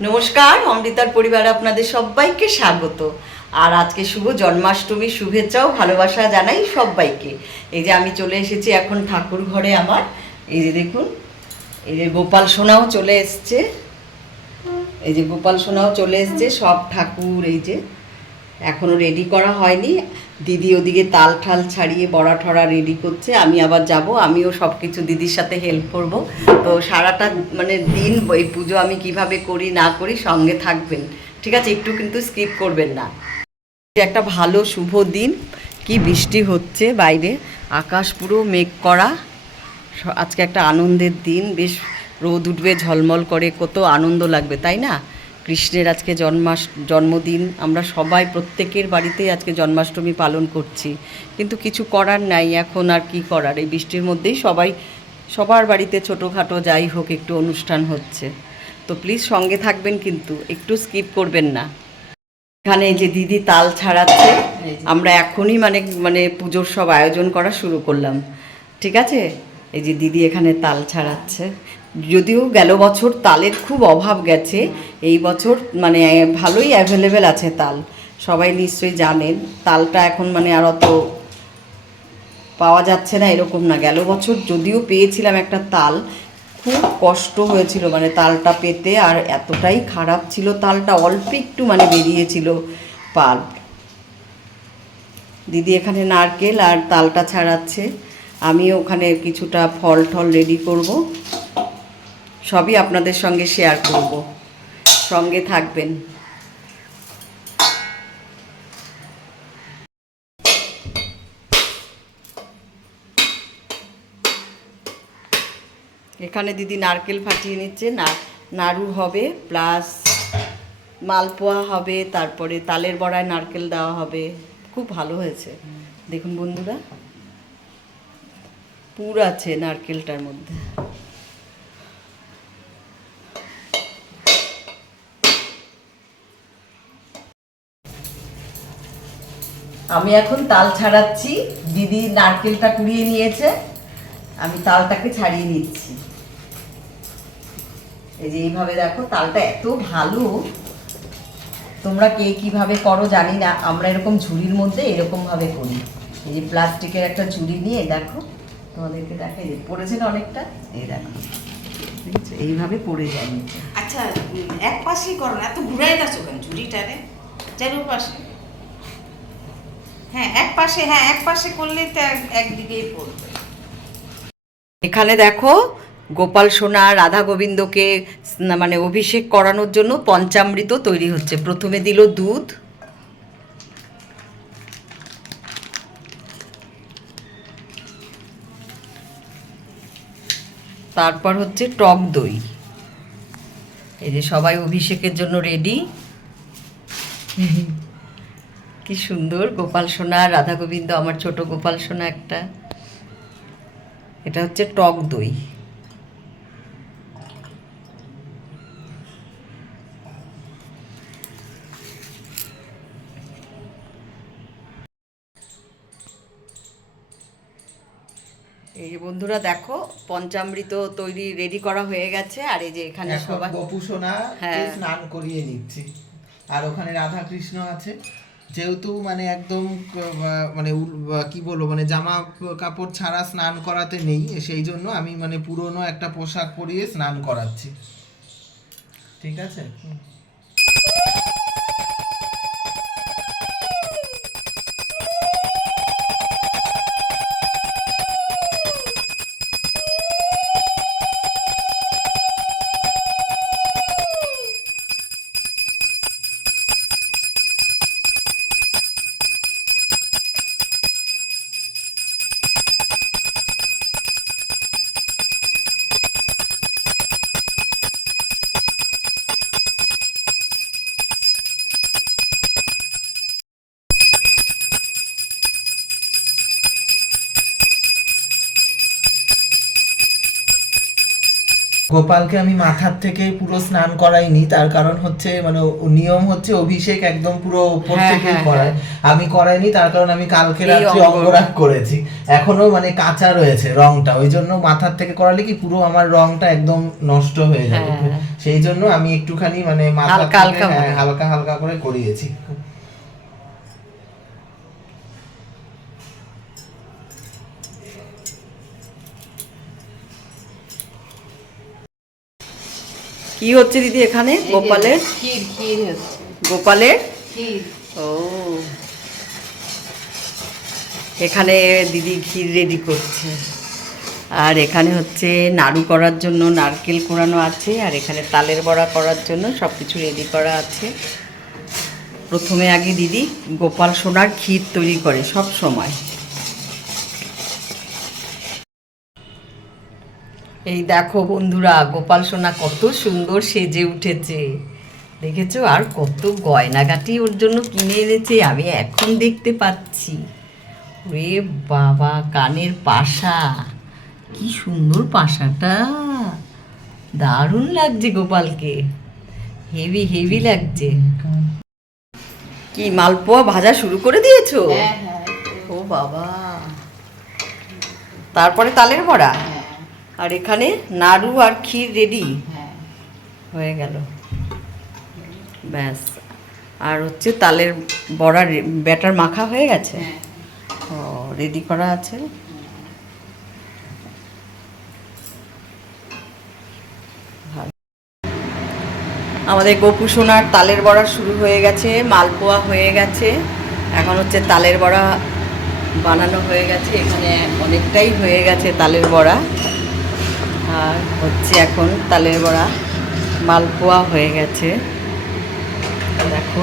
নমস্কার, অমৃতার পরিবারে আপনাদের সবাইকে স্বাগত। আর আজকে শুভ জন্মাষ্টমীর শুভেচ্ছা ও ভালোবাসা জানাই সবাইকে। এই যে আমি চলে এসেছি এখন ঠাকুর ঘরে আমার। এই যে দেখুন, এই যে গোপাল সোনাও চলে এসছে, এই যে গোপাল সোনাও চলে এসছে। সব ঠাকুর এই যে এখনও রেডি করা হয়নি। দিদি ওদিকে তাল ঠাল ছাড়িয়ে বড়া ঠড়া রেডি করছে, আমি আবার যাব, আমিও সব কিছু দিদির সাথে হেল্প করব। তো সারাটা দিন এই পুজো আমি কিভাবে করি না করি সঙ্গে থাকবেন, ঠিক আছে? একটু কিন্তু স্কিপ করবেন না। একটা ভালো শুভ দিন, কি বৃষ্টি হচ্ছে বাইরে, আকাশ পুরো মেঘ করা। আজকে একটা আনন্দের দিন, বেশ রোদ উঠবে ঝলমল করে, কত আনন্দ লাগবে তাই না? কৃষ্ণের আজকে জন্মদিন, আমরা সবাই প্রত্যেকের বাড়িতেই আজকে জন্মাষ্টমী পালন করছি, কিন্তু কিছু করার নাই এখন। আর কি করার, এই বৃষ্টির মধ্যেই সবার বাড়িতে ছোটোখাটো যাই হোক একটু অনুষ্ঠান হচ্ছে। তো প্লিজ সঙ্গে থাকবেন, কিন্তু একটু স্কিপ করবেন না। এখানে এই যে দিদি তাল ছাড়াচ্ছে, আমরা এখনই পুজোর সব আয়োজন করা শুরু করলাম, ঠিক আছে? এই যে দিদি এখানে তাল ছাড়াচ্ছে। যদিও গেল বছর তালের খুব অভাব গেছে, এই বছর ভালোই অ্যাভেলেবেল আছে তাল, সবাই নিশ্চয়ই জানেন। তালটা এখন আর অত পাওয়া যাচ্ছে না এরকম না। গেল বছর যদিও পেয়েছিলাম একটা তাল, খুব কষ্ট হয়েছিল তালটা পেতে, আর এতটাই খারাপ ছিল তালটা, অল্প একটু বেরিয়েছিল পাল। দিদি এখানে নারকেল আর তালটা ছাড়াচ্ছে, আমি ওখানে কিছুটা ফল টল রেডি করব, সবই আপনাদের সঙ্গে শেয়ার করব, সঙ্গে থাকবেন। এখানে দিদি নারকেল ফাটিয়ে নিচ্ছে, নাড়ু হবে, প্লাস মালপোয়া হবে, তারপরে তালের বড়ায় নারকেল দেওয়া হবে। খুব ভালো হয়েছে দেখুন বন্ধুরা, পুর আছে নারকেলটার মধ্যে। আমি এখন তাল ছাড়াচ্ছি, দিদি নারকেলটা কুড়িয়ে নিয়েছে, আমি তালটাকে ছাড়িয়ে নিচ্ছি। এই যে এইভাবে দেখো, তালটা এত ভালো, তোমরা কে কিভাবে করো জানি না, আমরা এরকম ঝুড়ির মধ্যে এরকম ভাবে করি। এই যে প্লাস্টিকের একটা ঝুড়ি নিয়ে দেখো, তোমাদেরকে দেখাই, যে পড়েছে না অনেকটা, এই দেখো এইভাবে পড়ে যায়। আচ্ছা, এক পাশেই করো না, এত ঘুরাই দাও কেন ঝুড়িটারে, চারো পাশে। হ্যাঁ এক পাশে করলে তো একদিকেই পড়বে। এখানে দেখো, গোপাল সোনা রাধা গোবিন্দকে অভিষেক করানোর জন্য পঞ্চামৃত তৈরি হচ্ছে। প্রথমে দিল দুধ, তারপর হচ্ছে টক দই। এই যে সবাই অভিষেকের জন্য রেডি। কি সুন্দর গোপাল সোনা রাধা গোবিন্দ, আমার ছোট গোপাল সোনা একটা। এটা হচ্ছে টক দই। এই যে বন্ধুরা দেখো, পঞ্চামৃত তৈরি রেডি করা হয়ে গেছে, আর এই যে এখানে সবাই গোপু সোনা স্নান করিয়ে নিচ্ছি। আর ওখানে রাধা কৃষ্ণ আছে, যেহেতু একদম কি বলবো, জামা কাপড় ছাড়া স্নান করাতে নেই, সেই জন্য আমি পুরনো একটা পোশাক পরিয়ে স্নান করাচ্ছি, ঠিক আছে? গোপালকে আমি মাথার থেকে পুরো স্নান করাইনি, তার কারণ হচ্ছে মানে নিয়ম হচ্ছে অভিষেক একদম পুরো উপর হ্যাঁ, থেকে হ্যাঁ, করায়। আমি করাইনি, তার কারণ আমি কালকে এই রাত্রে অঙ্গ- অঙ্গরাগ করেছি, এখনো মানে কাঁচা রয়েছে রংটা, ওই জন্য মাথার থেকে করালে কি পুরো আমার রংটা একদম নষ্ট হয়ে যাবে। হ্যাঁ। সেই জন্য আমি একটুখানি মানে মাথা হালকা থেকে হালকা ভাবে। হালকা হালকা করে করিয়েছি। কি হচ্ছে দিদি এখানে গোপালের? ক্ষীর ক্ষীর হচ্ছে গোপালের ক্ষীর। ও, এখানে দিদি ক্ষীর রেডি করছে, আর এখানে হচ্ছে নাড়ু করার জন্য নারকেল কোরানো আছে, আর এখানে তালের বড়া করার জন্য সব কিছু রেডি করা আছে। প্রথমে আগে দিদি গোপাল সোনার ক্ষীর তৈরি করে সব সময়। এই দেখো বন্ধুরা, গোপাল সোনা কত সুন্দর সেজে উঠেছে দেখেছো, আর কত গয়নাগাটি ওর জন্য কিনে এনেছে আমি এখন দেখতে পাচ্ছি। ওরে বাবা, কানের পাশা, কি সুন্দর পাশাটা, দারুণ লাগছে গোপালকে, হেভি হেভি লাগছে। কি মালপোয়া ভাজা শুরু করে দিয়েছো? হ্যাঁ হ্যাঁ ও বাবা, তারপরে তালের বড়া, হ্যাঁ আর এখানে নাড়ু আর ক্ষীর রেডি হ্যাঁ। হয়ে গেল, ব্যাস। আর হচ্ছে তালের বড়া ব্যাটার মাখা হয়ে গেছে, হ্যাঁ। ও রেডি করা আছে। ভালো। আমাদের গোপু সোনার তালের বড়া শুরু হয়ে গেছে, মালপোয়া হয়ে গেছে, এখন হচ্ছে তালের বড়া বানানো হয়ে গেছে, এখানে অনেকটাই হয়ে গেছে তালের বড়া, আর হচ্ছে এখন তালের বড়া, মালপোয়া হয়ে গেছে, দেখো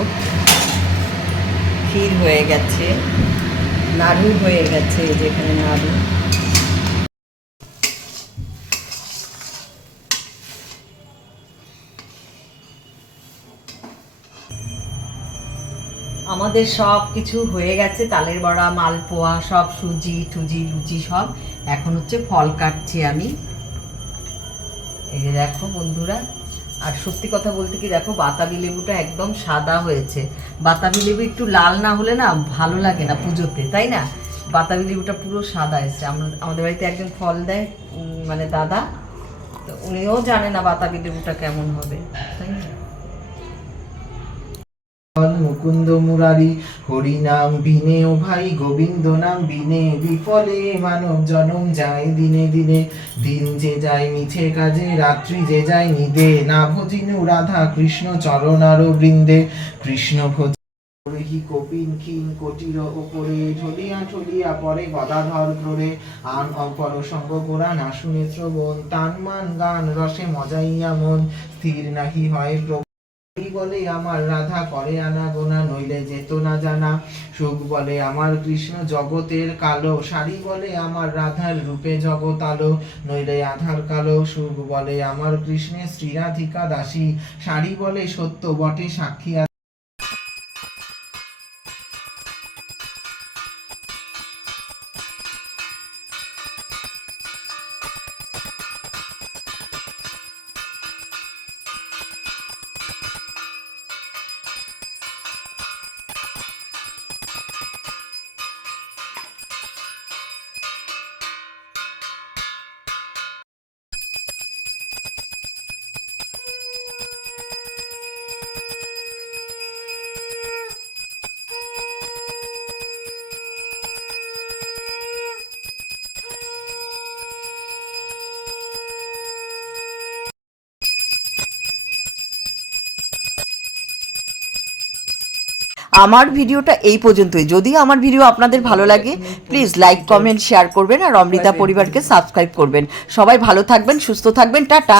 ক্ষীর হয়ে গেছে, নাড়ু হয়ে গেছে, এই যে এখানে নাড়ু। আমাদের সব কিছু হয়ে গেছে, তালের বড়া, মালপোয়া, সব সুজি টুজি লুচি সব। এখন হচ্ছে ফল কাটছি আমি, এই যে দেখো বন্ধুরা। আর সত্যি কথা বলতে কি, দেখো বাতাবি লেবুটা একদম সাদা হয়েছে, বাতাবি লেবু একটু লাল না হলে না ভালো লাগে না পুজোতে, তাই না? বাতাবি লেবুটা পুরো সাদা এসছে। আমাদের বাড়িতে একজন ফল দেয়, মানে দাদা, তো উনিও জানে না বাতাবি লেবুটা কেমন হবে, তাই না? মুকুন্দ মুরারি হরি নাম বিনে ও ভাই, গোবিন্দ নাম বিনে বিফলে মানব জনম যায় দিনে দিনে। দিন যে যায় মিছে কাজে, রাত্রি যে যায় নিদে, না ভজিনু রাধা কৃষ্ণ চরণার বৃন্দে। কৃষ্ণ ভজ কপিন ক্ষীণ কোটির ওপরে, ঢলিয়া ঢলিয়া পরে গদাধর ক্রোড়ে। আন অপর সঙ্গ গোরা না শুনে শ্রবণ, তান মান গান রসে মজাইয়া মন। স্থির নাহি হয় বলে আমার রাধা করে আনা গোনা, নইলে যেত না জানা। সুখ বলে আমার কৃষ্ণ জগতের কালো, শাড়ি বলে আমার রাধার রূপে জগৎ আলো, নইলে আধার কালো। সুখ বলে আমার কৃষ্ণের শ্রীরাধিকা দাসী, শাড়ি বলে সত্য বটে সাক্ষী। আমার ভিডিওটা এই পর্যন্তই। যদি আমার ভিডিও আপনাদের ভালো লাগে প্লিজ লাইক কমেন্ট শেয়ার করবেন, আর অমৃতা পরিবারকে সাবস্ক্রাইব করবেন। সবাই ভালো থাকবেন, সুস্থ থাকবেন, টাটা।